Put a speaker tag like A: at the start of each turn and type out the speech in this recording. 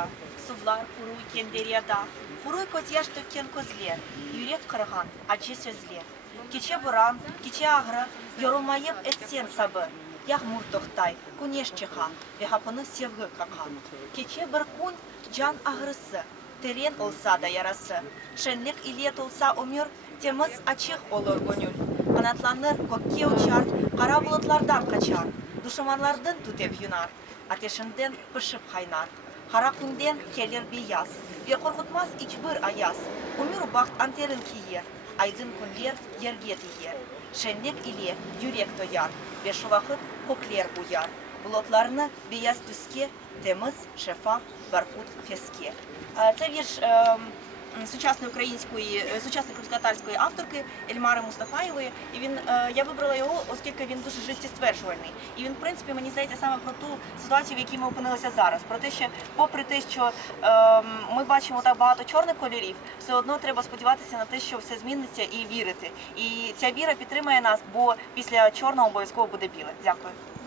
A: Курая, сублар куруй кендерияда, куруй көзяш төккен көзле, юрек қырған, ачы сөзле. Кече буран, кече агры, yorulmayıp etsen sabı, Yağmur toxtay, güneş çıxa ve hapını sevgi kakan. Keçe bir kun can ağrısı, terin olsa da yarası. Şenlik ile olsa ömür, temiz açık olur gönül. Kanatlanır gökке uçar, kara bulutlardan kaçar. Düşmanlardan tütep yunar, ateşinden pışıp bir yaz, ve korkutmaz hiçbir ayaz. Ömür baht anterin kiyer, aydın günler yerge tiyer. Şenlik ile yürek doyar ve şu vakit kokler buyar. Bulutlarını beyaz düzke, temiz, şeffaf, бархут феске. Сучасної української, е, сучасної кримськотатарської авторки Ельмари Мустафаєвої. І він е, я вибрала його, оскільки він дуже життєстверджувальний. І він, в принципі, мені здається саме про ту ситуацію, в якій ми опинилися зараз. Про те, що, попри те, що е, ми бачимо так багато чорних кольорів, все одно треба сподіватися на те, що все зміниться і вірити. І ця віра підтримує нас, бо після чорного обов'язково буде біле. Дякую.